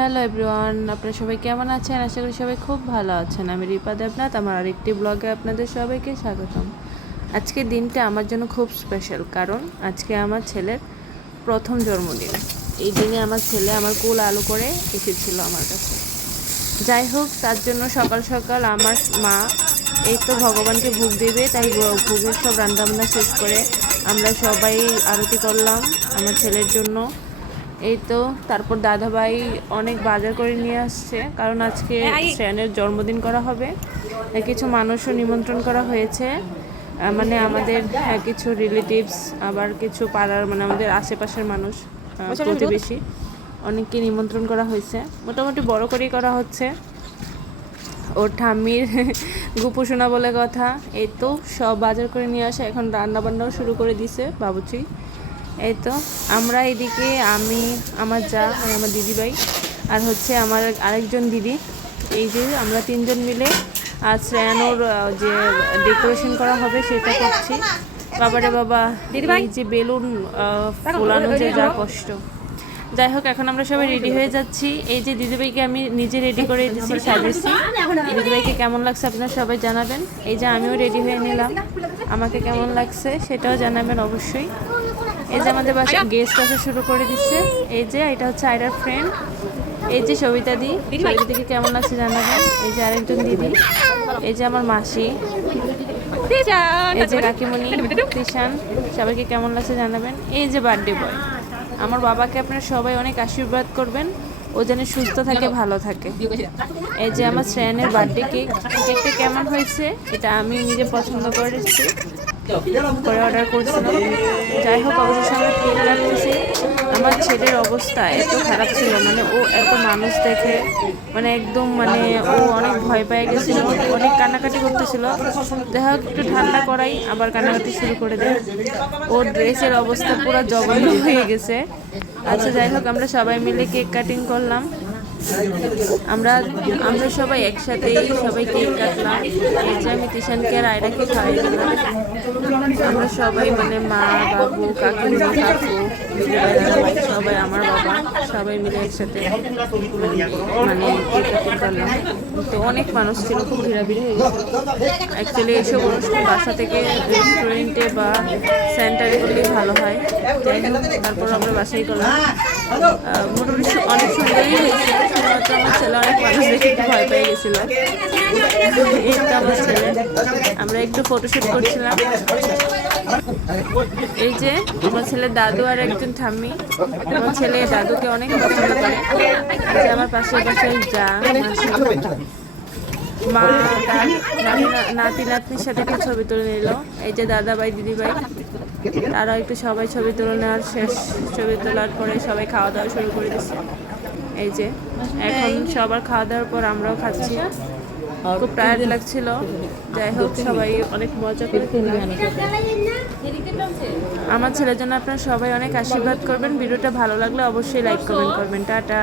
Hello everyone, আপনারা সবাই কেমন আছেন? আশা করি সবাই খুব ভালো আছেন। আমি রিপা দেবনাথ, আমার আরেকটি ব্লগে আপনাদের সবাইকে স্বাগতম। আজকের দিনটা আমার জন্য খুব স্পেশাল, কারণ আজকে আমার ছেলের প্রথম জন্মদিন। এই দিনে আমার ছেলে আমার কুল আলু করে এসেছিল আমার কাছে। যাই হোক, তার জন্য সকাল সকাল আমার মা এই তো ভগবানকে ভোগ দেবে, তাই ভোগের সব রান্নাবান্না শেষ করে আমরা সবাই আরতি করলাম আমার ছেলের জন্য। এই তো তারপর দাদাভাই অনেক বাজার করে নিয়ে আসছে, কারণ আজকে শ্রেয়ানের জন্মদিন করা হবে। কিছু মানুষও নিমন্ত্রণ করা হয়েছে, মানে আমাদের কিছু রিলেটিভস, আবার কিছু পাড়ার মানে আমাদের আশেপাশের মানুষ, প্রতিবেশী, অনেককে নিমন্ত্রণ করা হয়েছে। মোটামুটি বড় করেই করা হচ্ছে। ওর ঠাম্মির গুপোষণা বলে কথা। এই তো সব বাজার করে নিয়ে আসে, এখন রান্নাবান্নাও শুরু করে দিছে বাবুচি। এই তো আমরা এদিকে আমি, আমার যা, আমার দিদিভাই আর হচ্ছে আমার আরেকজন দিদি, এই যে আমরা তিনজন মিলে আর শ্রেয়ানোর যে ডেকোরেশন করা হবে সেটা করছি। বাবারে বাবা, এই যে বেলুন ফোলানো যে যা কষ্ট। যাই হোক, এখন আমরা সবাই রেডি হয়ে যাচ্ছি। এই যে দিদিভাইকে আমি নিজে রেডি করে দিচ্ছি, সাজিয়েছি। দিদিভাইকে কেমন লাগছে আপনারা সবাই জানাবেন। এই যে আমিও রেডি হয়ে নিলাম, আমাকে কেমন লাগছে সেটাও জানাবেন অবশ্যই। এই যে আমাদের বাসায় গেস্ট আসা শুরু করে দিচ্ছে। এই যে এটা হচ্ছে আয়রার ফ্রেন্ড, এই যে সবিতা দি, সবিতাদিকে কেমন লাগছে জানাবেন। এই যে আরেকজন দিদি, এই যে আমার মাসি, এই যে কাকিমণি তিশান, সবাইকে কেমন লাগছে জানাবেন। এই যে বার্থডে বয় আমার বাবাকে আপনারা সবাই অনেক আশীর্বাদ করবেন, ও যেন সুস্থ থাকে, ভালো থাকে। এই যে আমার শ্রেয়ানের বার্থডে কেক, কেকটা কেমন হয়েছে এটা আমি নিজে পছন্দ করেছি, করে অর্ডার করছিলাম। যাই হোক, অবশেষে আমরা কেক কাটতেছি। আমার ছেলের অবস্থা এত খারাপ ছিল, মানে ও এত মানুষ দেখে মানে একদম মানে ও অনেক ভয় পেয়ে গেছিল, অনেক কান্নাকাটি করতেছিল। যাই হোক, একটু ঠান্ডা করাই আবার কান্নাকাটি শুরু করে দেয়। ওর ড্রেসের অবস্থা পুরো জঘন্য হয়ে গেছে। আচ্ছা যাই হোক, আমরা সবাই মিলে কেক কাটিং করলাম। আমরা সবাই একসাথেই সবাই কেক কাটলাম। এই যে আমি তিশানকে আর আয়রাকে খাওয়াই দিলাম। আমরা সবাই মানে মা, বাবু, কাকিমা, কাকু, সবাই, আমার বাবা, সবাই মিলে একসাথে মানে কেক কাটিং করলাম। তো অনেক মানুষ ছিল, খুব ভিড়াভিড়ি হয়ে গেছে। অ্যাকচুয়ালি এইসব অনুষ্ঠান বাসা থেকে রেস্টুরেন্টে বা সেন্টারে করলেই ভালো হয়। যাই হোক, তারপর আমরা বাসায় করলাম। মোটামুটি অনেক সুন্দরই হয়েছে। শুধুমাত্র আমার ছেলে অনেক মানুষ দেখে একটু ভয় পেয়ে গেছিল। এই তো আমার ছেলে, আমরা একটু ফটোশ্যুট করছিলাম। এই যে আমার ছেলের দাদু আর একজন ঠাম্মি, আমার ছেলে দাদুকে অনেক পছন্দ করে। যে আমার পাশের বাসায় যা মা, তার নাতি নাতনির সাথে একটু ছবি তুলে নিল। এই যে দাদাভাই, দিদিভাই, তারা একটু সবাই ছবি তুলে নেওয়ার শেষ। ছবি তোলার পরে সবাই খাওয়া দাওয়া শুরু করে দিচ্ছে। এই যে এখন সবার খাওয়া দাওয়ার পর আমরাও খাচ্ছি। খুব টায়ার্ড লাগছিল। যাই হোক, সবাই অনেক মজা করে খেলাম। আমার ছেলের জন্য আপনারা সবাই অনেক আশীর্বাদ করবেন। ভিডিওটা ভালো লাগলে অবশ্যই লাইক কমেন্ট করবেন। টাটা।